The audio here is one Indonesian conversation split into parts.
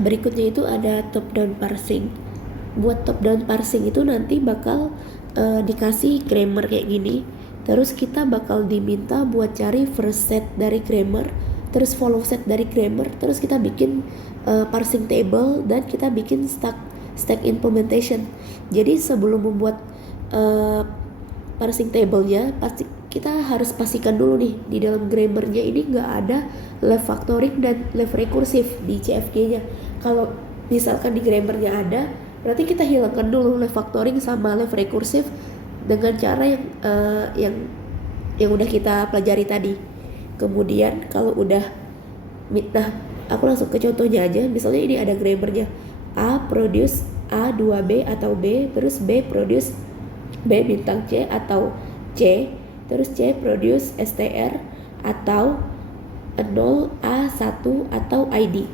berikutnya itu ada top down parsing. Buat top down parsing itu nanti bakal dikasih grammar kayak gini, terus kita bakal diminta buat cari first set dari grammar, terus follow set dari grammar, terus kita bikin parsing table, dan kita bikin stack implementation. Jadi sebelum membuat parsing tablenya, pasti kita harus pastikan dulu nih di dalam grammarnya ini nggak ada left factoring dan left recursive di CFG-nya. Kalau misalkan di grammarnya ada, berarti kita hilangkan dulu left factoring sama left recursive dengan cara yang udah kita pelajari tadi. Kemudian kalau udah, nah aku langsung ke contohnya aja. Misalnya ini ada grammarnya A produce A 2B atau B, terus B produce B bintang C atau C, terus C produce str atau 0 A1 atau ID.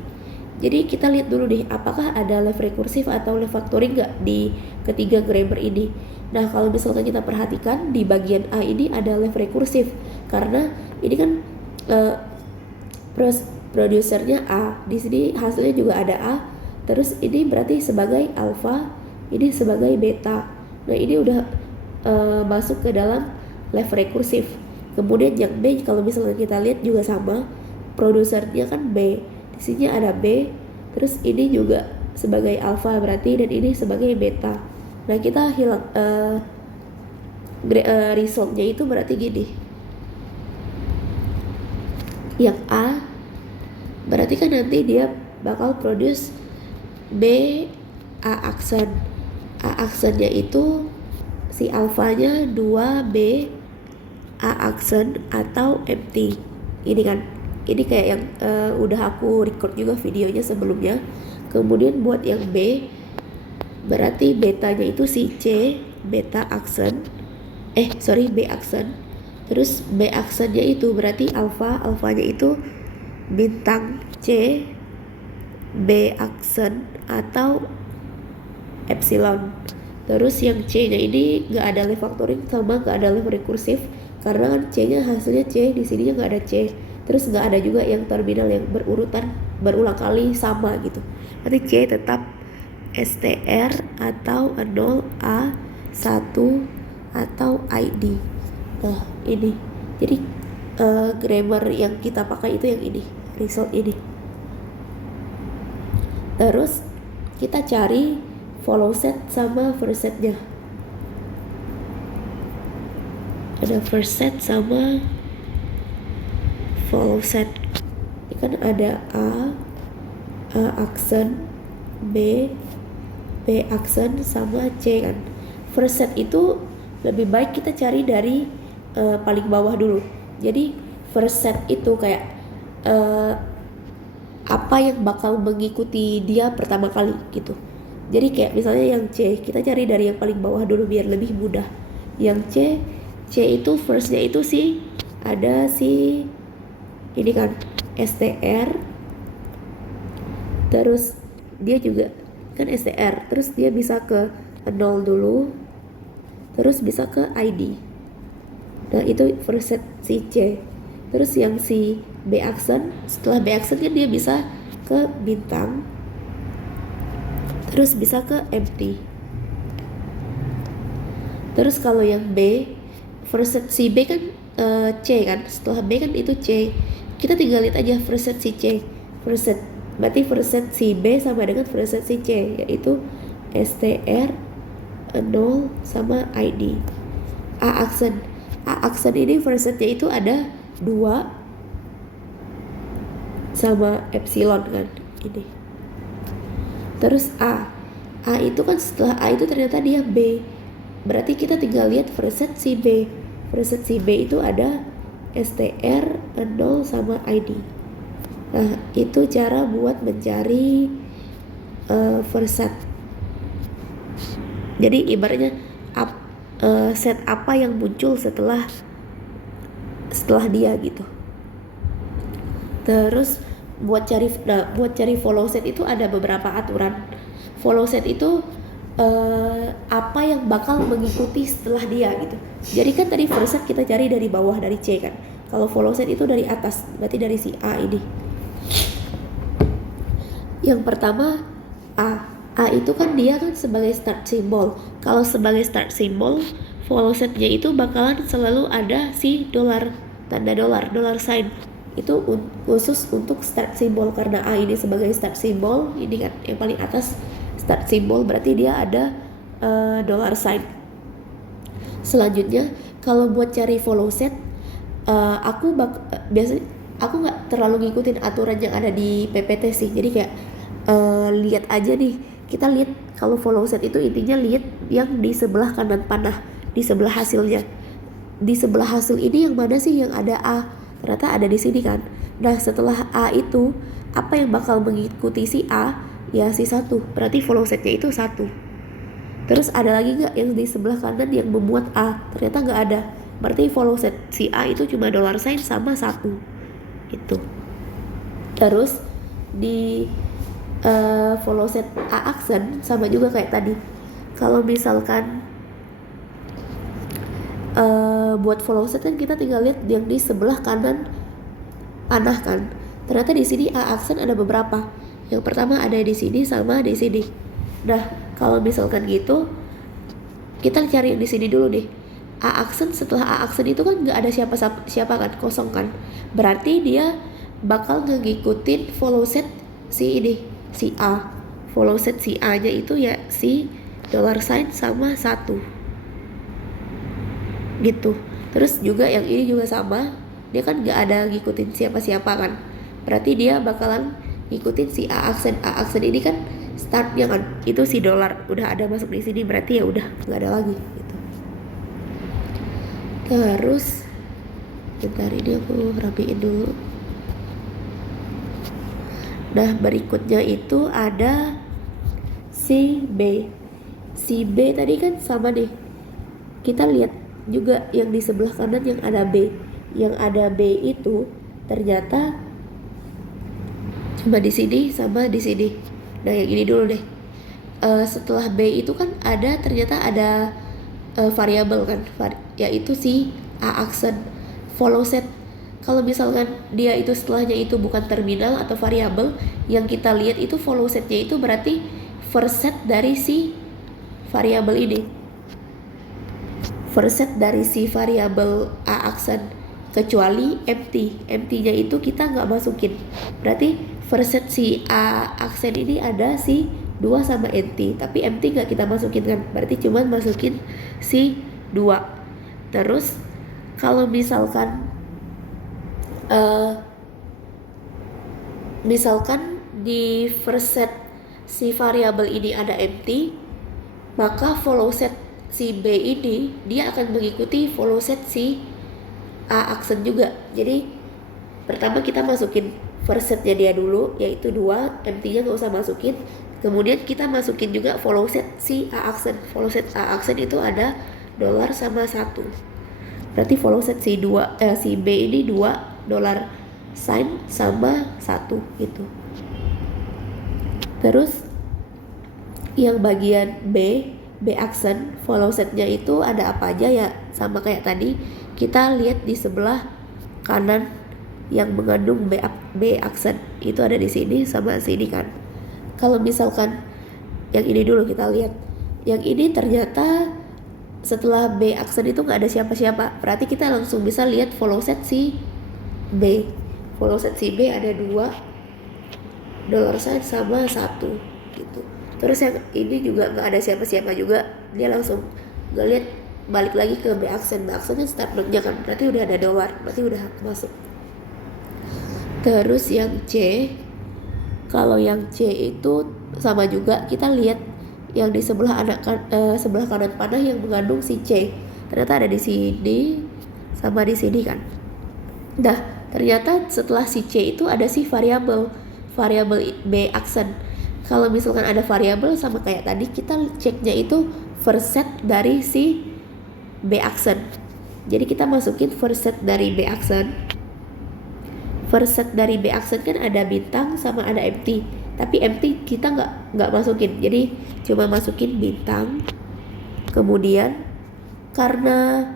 Jadi kita lihat dulu deh apakah ada left recursive atau left factoring nggak di ketiga grammar ini. Nah kalau misalkan kita perhatikan di bagian A ini ada left recursive, karena ini kan produsernya A, di sini hasilnya juga ada A, terus ini berarti sebagai alpha, ini sebagai beta. Nah ini udah masuk ke dalam left recursive. Kemudian yang B kalau misalnya kita lihat juga sama, produsernya kan B, di sini ada B, terus ini juga sebagai alpha berarti, dan ini sebagai beta. Nah kita hilang resultnya itu berarti gini, yang A berarti kan nanti dia bakal produce B A aksen. A aksennya itu si alfanya 2B A aksen atau empty. Ini kan, ini kayak yang udah aku record juga videonya sebelumnya. Kemudian buat yang B berarti betanya itu si C beta aksen, B aksen. Terus B aksennya itu berarti alfanya itu bintang C B aksen atau epsilon. Terus yang C nya ini nggak ada left factoring sama nggak ada left recursive, karena kan C nya hasilnya C, di sininya nggak ada C. Terus nggak ada juga yang terminal yang berulang kali sama gitu. Nanti C tetap str atau 0 A1 atau ID. Nah ini jadi grammar yang kita pakai itu yang ini, result ini. Terus kita cari follow set sama first setnya. Ada first set sama follow set. Ini kan ada A aksen, B aksen sama C kan. First set itu lebih baik kita cari dari paling bawah dulu. Jadi first set itu kayak apa yang bakal mengikuti dia pertama kali gitu. Jadi kayak misalnya yang C, kita cari dari yang paling bawah dulu biar lebih mudah. Yang C itu firstnya itu ada ini kan str, terus dia juga kan str, terus dia bisa ke 0 dulu, terus bisa ke ID. Nah itu first set si C. Terus yang si B aksen, setelah B aksen kan dia bisa ke bintang, terus bisa ke empty. Terus kalau yang B, first set si B kan C kan, setelah B kan itu C, kita tinggal lihat aja first set si C. First set berarti first set si B sama dengan first set si C, yaitu str 0 sama ID. A aksen ini first setnya itu ada 2 sama epsilon kan ini. Terus A itu kan setelah A itu ternyata dia B, berarti kita tinggal lihat first set si B. First set si B itu ada str 0 sama ID. Nah itu cara buat mencari first set. Jadi ibaratnya set apa yang muncul setelah dia gitu. Terus buat cari follow set itu ada beberapa aturan. Follow set itu apa yang bakal mengikuti setelah dia gitu. Jadi kan tadi first set kita cari dari bawah, dari C kan. Kalau follow set itu dari atas, berarti dari si A ini. Yang pertama A itu kan dia kan sebagai start symbol. Kalau sebagai start symbol, follow setnya itu bakalan selalu ada si dolar, tanda dollar sign. Itu khusus untuk start symbol, karena A ini sebagai start symbol, ini kan yang paling atas start symbol, berarti dia ada dollar sign. Selanjutnya kalau buat cari follow set, biasanya aku nggak terlalu ngikutin aturan yang ada di PPT sih. Jadi kayak lihat aja nih, kita lihat kalau follow set itu intinya lihat yang di sebelah kanan panah, di sebelah hasilnya. Di sebelah hasil ini yang mana sih yang ada A? Ternyata ada di sini kan. Nah setelah A itu apa yang bakal mengikuti si A? Ya si 1, berarti follow setnya itu 1. Terus ada lagi nggak yang di sebelah kanan yang memuat A? Ternyata nggak ada. Berarti follow set si A itu cuma dollar sign sama 1 gitu. Terus di follow set A aksen sama juga kayak tadi. Kalau misalkan buat follow set kan kita tinggal lihat yang di sebelah kanan panah kan. Ternyata di sini A aksen ada beberapa. Yang pertama ada di sini sama di sini. Nah kalau misalkan gitu, kita cari yang di sini dulu deh. A aksen, setelah A aksen itu kan nggak ada siapa kan, kosong kan. Berarti dia bakal ngikutin follow set si ini, si A. Follow set si A nya itu ya si dollar sign sama 1 gitu. Terus juga yang ini juga sama, dia kan nggak ada ngikutin siapa-siapa kan. Berarti dia bakalan ngikutin si A aksen. A aksen ini kan startnya kan, itu si dolar udah ada masuk di sini, berarti ya udah nggak ada lagi gitu. Terus bentar, ini aku rapiin dulu. Nah berikutnya itu ada si B. Si B tadi kan sama deh, kita lihat juga yang di sebelah kanan yang ada B. Yang ada B itu ternyata cuma di sini sama di sini. Nah yang ini dulu deh. Setelah B itu kan ternyata ada variabel kan, yaitu si A aksen. Follow set, kalau misalkan dia itu setelahnya itu bukan terminal atau variabel, yang kita lihat itu follow setnya itu berarti first set dari si variabel ini, first set dari si variabel A aksen, kecuali empty nya itu kita nggak masukin. Berarti first set si A aksen ini ada si 2 sama empty, tapi empty nggak kita masukin kan, berarti cuman masukin si 2. Terus kalau misalkan di first set si variabel ini ada empty, maka follow set si B ini dia akan mengikuti follow set si A aksen juga. Jadi pertama kita masukin first setnya dia dulu, yaitu 2, empty nya nggak usah masukin. Kemudian kita masukin juga follow set si A aksen. Follow set A aksen itu ada dolar sama 1. Berarti follow set si B ini 2 dollar sign sama 1 gitu. Terus yang bagian B aksen, follow setnya itu ada apa aja ya, sama kayak tadi. Kita lihat di sebelah kanan yang mengandung B aksen itu ada di sini sama sini kan. Kalau misalkan yang ini dulu kita lihat, yang ini ternyata setelah B aksen itu nggak ada siapa-siapa, berarti kita langsung bisa lihat follow set si B. Follow set si B ada 2 dollar sign sama 1 gitu. Terus yang ini juga nggak ada siapa-siapa juga, dia langsung nggak lihat, balik lagi ke B aksen. B aksen kan start node-nya kan, berarti udah ada dolar, berarti udah masuk. Terus yang C, kalau yang C itu sama juga, kita lihat yang di sebelah kanan panah yang mengandung si C, ternyata ada di sini sama di sini kan. Nah ternyata setelah si C itu ada si variabel B aksen. Kalau misalkan ada variabel sama kayak tadi, kita ceknya itu first set dari si B aksen. Jadi kita masukin first set dari B aksen. First set dari B aksen kan ada bintang sama ada empty, tapi empty kita nggak masukin, jadi cuma masukin bintang. Kemudian karena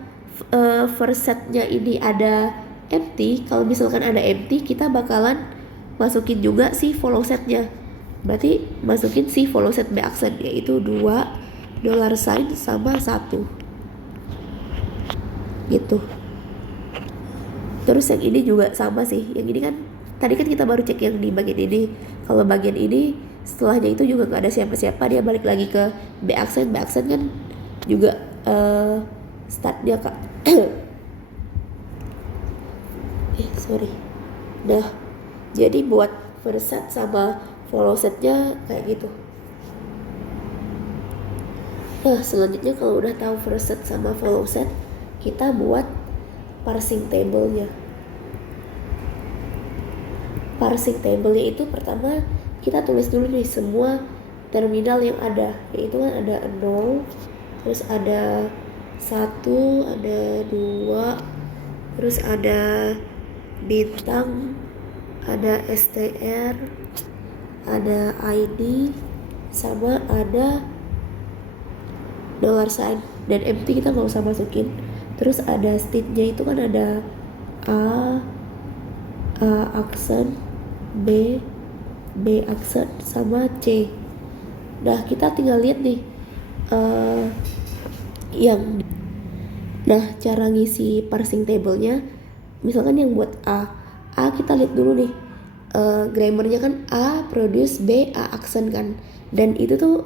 first setnya ini ada empty, kalau misalkan ada empty kita bakalan masukin juga si follow setnya. Berarti masukin si follow set B aksen, yaitu 2 dollar sign sama 1 gitu. Terus yang ini juga sama sih, yang ini kan tadi kan kita baru cek yang di bagian ini. Kalau bagian ini setelahnya itu juga nggak ada siapa-siapa, dia balik lagi ke B aksen kan juga startnya kak sorry. Nah, jadi buat first set sama follow setnya kayak gitu. Nah, selanjutnya kalau udah tahu first set sama follow set, kita buat parsing table-nya. Parsing table-nya itu pertama kita tulis dulu nih semua terminal yang ada, yaitu kan ada 0, terus ada 1, ada 2, terus ada bintang, ada STR, ada ID, sama ada dollar sign, dan empty kita nggak usah masukin. Terus ada state-nya itu kan ada A aksen, B aksen, sama C. Nah, kita tinggal lihat nih cara ngisi parsing table-nya. Misalkan yang buat A kita lihat dulu nih, grammarnya kan A produce B A aksen kan, dan itu tuh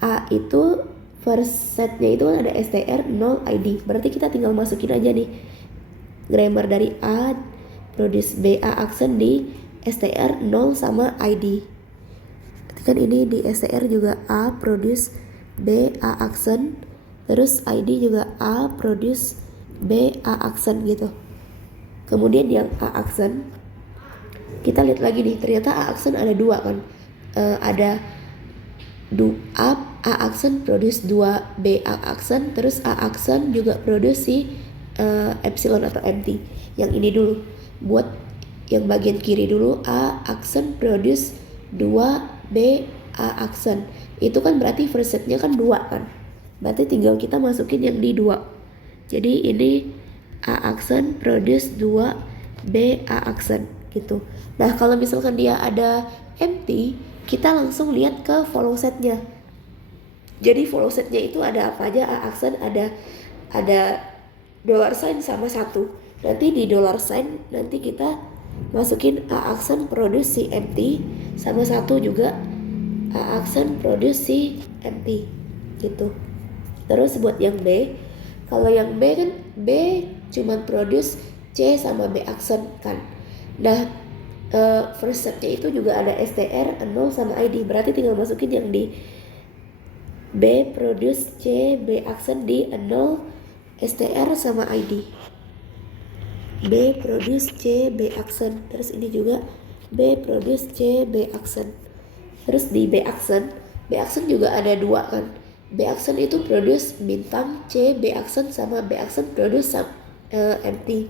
A itu first setnya itu kan ada STR 0 ID, berarti kita tinggal masukin aja nih grammar dari A produce B A aksen di STR 0 sama ID. Kan ini di STR juga A produce B A aksen, terus ID juga A produce B A aksen gitu. Kemudian yang A aksen kita lihat lagi nih, ternyata A aksen ada 2 kan, ada A aksen produce 2 B A aksen, terus A aksen juga produce si epsilon atau empty. Yang ini dulu, buat yang bagian kiri dulu, A aksen produce 2 B A aksen. Itu kan berarti first setnya kan 2 kan, berarti tinggal kita masukin yang di 2. Jadi ini A aksen produce 2 B A aksen gitu. Nah, kalau misalkan dia ada empty, kita langsung lihat ke follow setnya. Jadi follow setnya itu ada apa aja? A aksen ada dollar sign sama 1. Nanti di dollar sign nanti kita masukin A aksen produce si empty, sama 1 juga A aksen produce si empty gitu. Terus buat yang B, kalau yang B kan B cuman produce C sama B aksen kan. Nah, first setnya itu juga ada STR 0 sama ID, berarti tinggal masukin yang di B produce C B aksen di 0 STR sama ID. B produce C B aksen, terus ini juga B produce C B aksen. Terus di B aksen juga ada 2 kan. B aksen itu produce bintang, C B aksen, sama B aksen produce empty.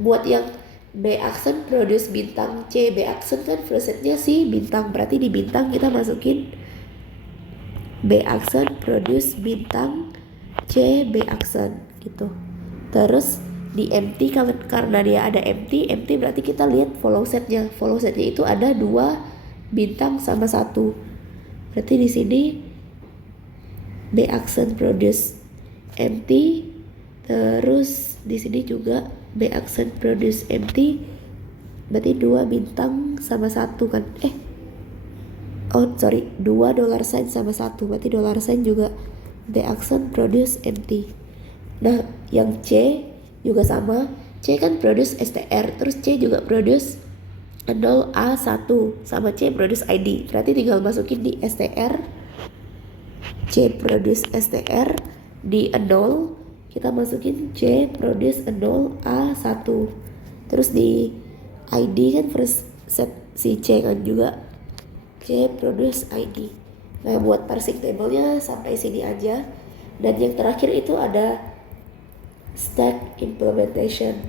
Buat yang B aksen produce bintang, C B aksen kan first setnya si bintang, berarti di bintang kita masukin B aksen produce bintang, C B aksen gitu. Terus di empty, karena dia ada empty berarti kita lihat follow setnya. Follow setnya itu ada 2 bintang sama 1. Berarti di sini B aksen produce empty, terus di sini juga B aksen produce empty, berarti 2 bintang sama 1 kan. 2 dollar sign sama 1, berarti dollar sign juga B aksen produce empty. Nah, yang C juga sama, C kan produce STR, terus C juga produce 0A1, sama C produce ID, berarti tinggal masukin di STR, C produce STR, di 0 kita masukin C produce 0A1. Terus di ID kan first set si C kan juga C produce ID. Nah, buat parsing table-nya sampai sini aja. Dan yang terakhir itu ada stack implementation.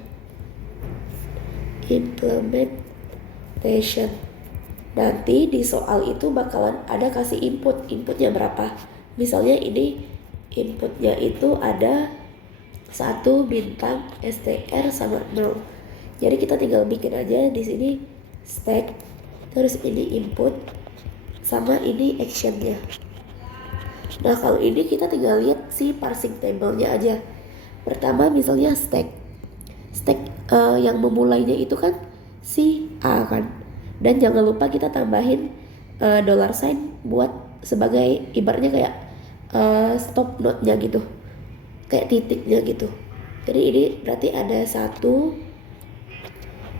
Nanti di soal itu bakalan ada kasih inputnya berapa. Misalnya ini inputnya itu ada 1 bintang STR sama 0. Jadi kita tinggal bikin aja di sini stack, terus ini input sama ini actionnya. Nah kalau ini kita tinggal lihat si parsing table-nya aja. Pertama misalnya stack yang memulainya itu kan si A kan, dan jangan lupa kita tambahin dollar sign buat sebagai ibaratnya kayak stop node-nya gitu, kayak titiknya gitu. Jadi ini berarti ada 1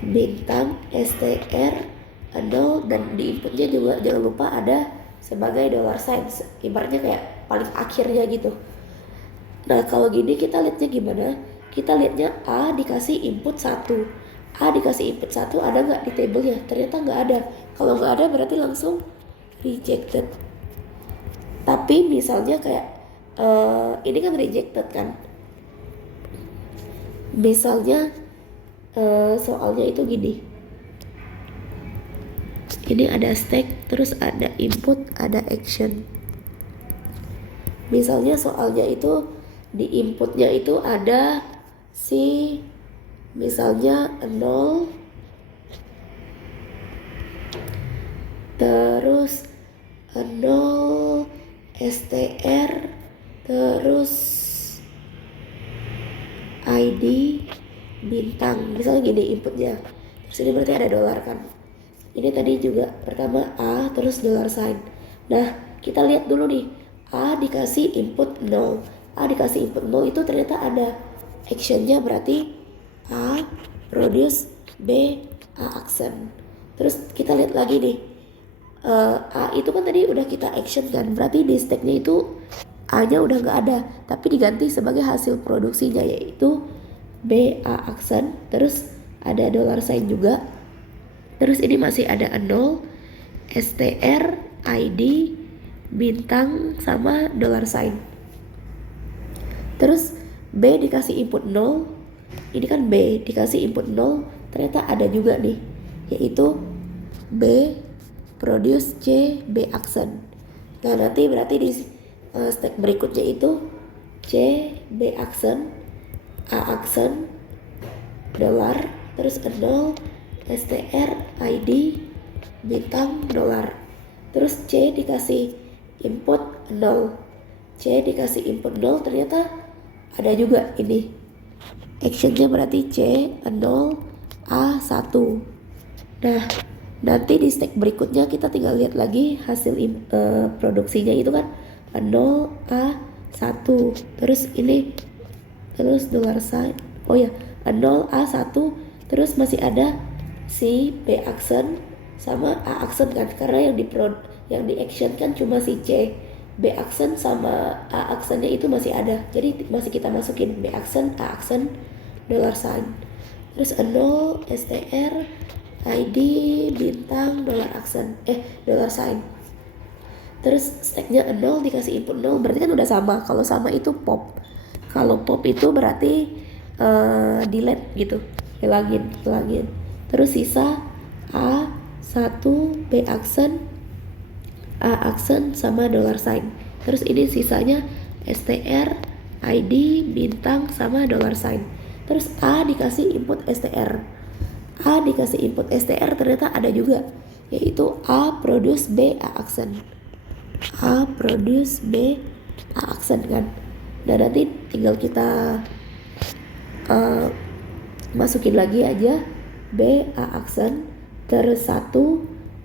bintang str 0 dan di inputnya juga jangan lupa ada sebagai dollar sign, ibaratnya kayak paling akhirnya gitu. Nah kalau gini kita lihatnya gimana? Kita lihatnya A dikasih input 1, A dikasih input 1 ada nggak di tabelnya? Ternyata nggak ada. Kalau nggak ada berarti langsung rejected. Tapi misalnya kayak ini kan rejected kan. Misalnya soalnya itu gini. Ini ada stack, terus ada input, ada action. Misalnya soalnya itu di inputnya itu ada si misalnya 0, terus 0 str, terus ID bintang, misalnya gini inputnya. Terus ini berarti ada dolar kan. Ini tadi juga pertama A terus dollar sign. Nah kita lihat dulu nih, A dikasih input 0, A dikasih input 0 itu ternyata ada actionnya, berarti A produce, B A action. Terus kita lihat lagi nih, A itu kan tadi udah kita action kan, berarti di stacknya itu A nya udah gak ada, tapi diganti sebagai hasil produksinya yaitu B A action, terus ada dollar sign juga. Terus ini masih ada 0 str ID bintang sama dollar sign. Terus B dikasih input 0, ini kan B dikasih input 0, ternyata ada juga nih yaitu B produce C B action. Nah nanti berarti di step berikutnya itu C B action, A action, dollar, terus 0 str ID bintang dollar. Terus C dikasih input 0, C dikasih input 0, ternyata ada juga ini actionnya, berarti C 0 A 1. Nah nanti di step berikutnya kita tinggal lihat lagi hasil produksinya itu kan 0 A 1, terus ini terus dollar sign, oh ya 0 A 1, terus masih ada si B action sama A action kan, karena yang di action kan cuma si C. B action sama A actionnya itu masih ada, jadi masih kita masukin B action, A action, dollar sign, terus 0 str ID bintang dollar action, dollar sign. Terus stacknya 0 dikasih input 0, berarti kan udah sama. Kalau sama itu pop, kalau pop itu berarti delete gitu, hilangin. Terus sisa A 1 B action, A action sama dollar sign. Terus ini sisanya str ID bintang sama dollar sign. Terus A dikasih input str, A dikasih input str, ternyata ada juga yaitu A produce B A action, A produce B A action kan. Dan nanti tinggal kita masukin lagi aja B A action, terus 1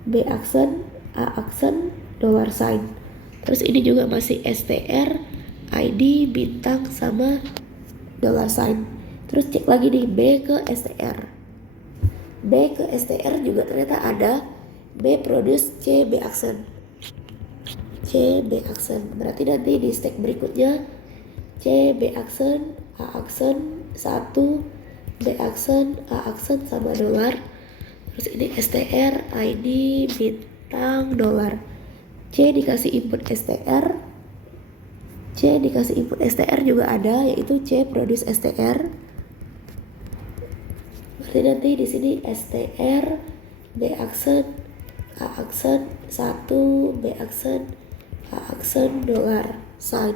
B action, A action, dollar sign. Terus ini juga masih str ID bintang sama dollar sign. Terus cek lagi nih B ke str, B ke str juga ternyata ada B produce C B action, C B action. Berarti nanti di step berikutnya C B action, A action 1, B action, A action sama dollar. Terus ini str ID bintang dollar. C dikasih input str, C dikasih input str juga ada yaitu C produce str. Berarti nanti di sini str B action, A action 1, B action, A action, dollar sign.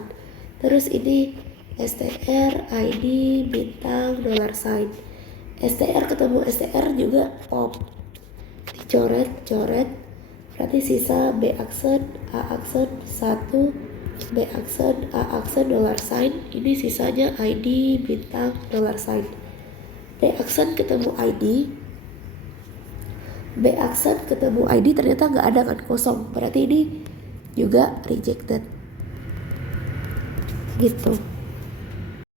Terus ini str ID bintang dollar sign. Str ketemu str juga pop, dicoret-coret berarti sisa B aksen, A aksen 1, B aksen, A aksen $sign. Ini sisanya ID bintang $sign. D aksen ketemu ID, B aksen ketemu ID ternyata nggak ada kan, kosong, berarti ini juga rejected gitu.